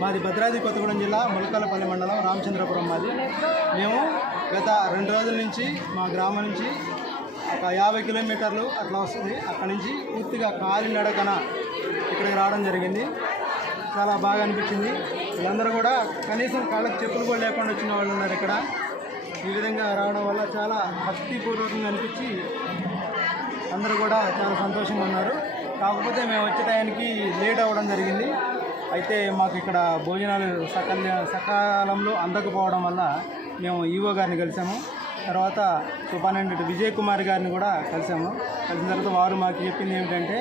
మాది భద్రాద్రి కొత్తగూడెం జిల్లా ములకలపల్లి మండలం రామచంద్రపురం మాది. మేము గత 2 రోజుల నుంచి మా గ్రామం నుంచి ఒక 50 కిలోమీటర్లు అట్లా వస్తుంది. అక్కడి నుంచి పూర్తిగా కాలినడకన ఇక్కడికి రావడం జరిగింది. చాలా బాగా అనిపించింది. వీళ్ళందరూ కూడా కనీసం కాళ్ళకి చెప్పులు కూడా లేకుండా వచ్చిన వాళ్ళు ఉన్నారు. ఇక్కడ ఈ విధంగా రావడం వల్ల చాలా భక్తిపూర్వకంగా అనిపించి అందరూ కూడా చాలా సంతోషంగా ఉన్నారు. కాకపోతే మేము వచ్చే టైంకి లేట్ అవ్వడం జరిగింది. అయితే మాకు ఇక్కడ భోజనాలు సకాలంలో అందకపోవడం వల్ల మేము ఈవో గారిని కలిసాము. తర్వాత సూపరింటెండెంట్ విజయ్ కుమార్ గారిని కూడా కలిసిన తర్వాత వారు మాకు చెప్పింది ఏమిటంటే,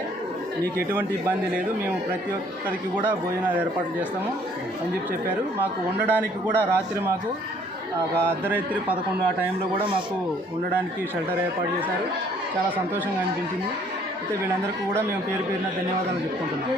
మీకు ఎటువంటి ఇబ్బంది లేదు, మేము ప్రతి ఒక్కరికి కూడా భోజనాలు ఏర్పాటు చేస్తాము అని చెప్పారు. మాకు ఉండడానికి కూడా రాత్రి మాకు ఒక అర్ధరాత్రి 11 ఆ టైంలో కూడా మాకు ఉండడానికి షెల్టర్ ఏర్పాటు చేశారు. చాలా సంతోషంగా అనిపించింది. అయితే వీళ్ళందరికీ కూడా మేము పేరు పేరున ధన్యవాదాలు చెప్పుకుంటున్నాం.